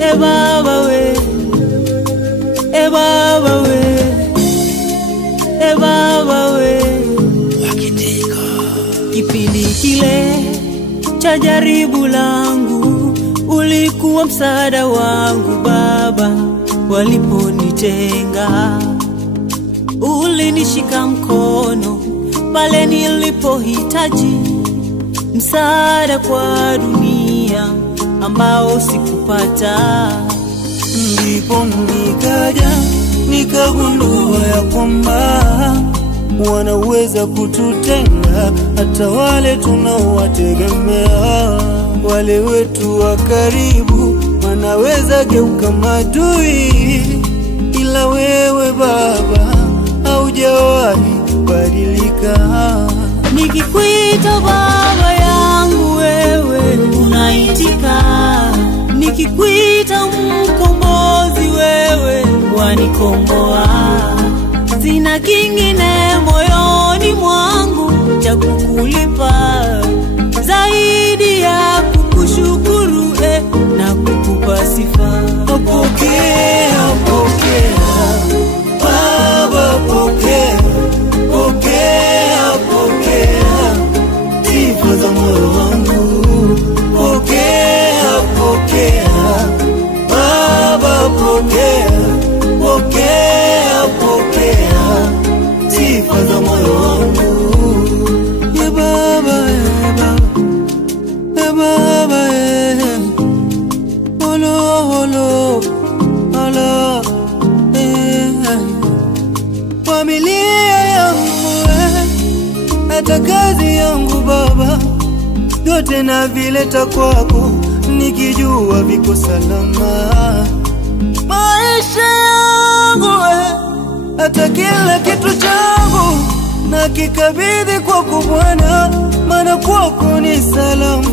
Baba we, Baba we, Baba we. Wakitika Kipindi kile cha jaribu langu ulikuwa msaada wangu Baba, waliponitenga ulinishika mkono pale nilipohitaji msaada kwa dunia ambao sikupata. ndipo nikaja nikagundua ya kwamba wanaweza kututenga hata wale tunaowategemea. Wale wetu wa karibu wanaweza geuka maadui, ila wewe Baba haujawahi badilika. Nikikuita Baba yangu wewe unaitika, nikikuita mkombozi wewe wanikomboa. Sina kingine moyoni mwangu cha kukulipa zaidi ya kukushukuru na kukupa sifa. Pokea, pokea Baba, pokea, pokea, pokea sifa za moyo wangu. Pokea, pokea Baba, pokea, pokea, pokea sifa za moyo wangu. Ya Baba, ya Baba, ya Baba, olo, olo, olo, familia yangu, hata kazi yangu Baba, yote na vileta kwako nikijua viko salama. Maisha yangu hata kila kitu changu na kikabidhi kwako Bwana, maana kwako ni salama.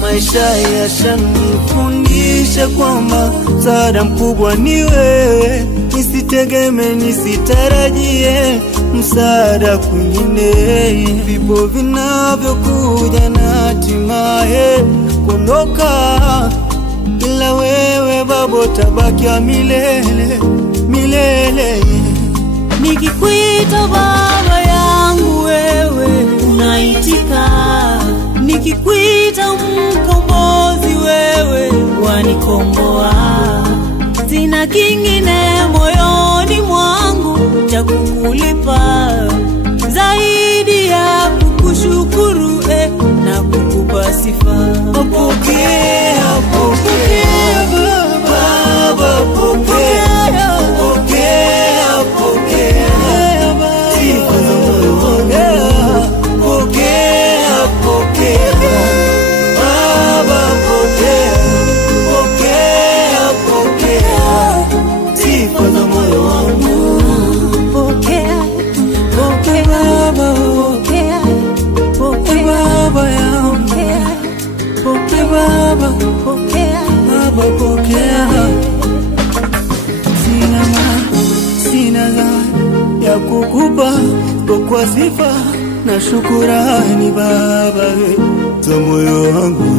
Maisha yashanifundisha kwamba msaada mkubwa ni wewe, nisitegemee, nisitarajie msaada kwingine. Vipo vinavyokuja na hatimaye kuondoka, ila wewe Baba utabakia milele, milele. Nikikuita Baba yangu wewe unaitika, nikikuita mkombozi wewe wanikomboa. Sina kingine moyoni mwangu cha kukulipa zaidi ya kukushukuru na kukupa sifa. Pokea, pokea Baba, pokea, pokea, pokea sifa za moyo wangu. Pokea, pokea Baba, pokea, pokea, pokea sifa za moyo wangu. Pokea, pokea Baba, pokea, pokea Baba yangu, pokea Baba, pokea Baba, pokea. Sina maana, sina zawadi ya kukupa kwa sifa na shukurani Baba za moyo wangu.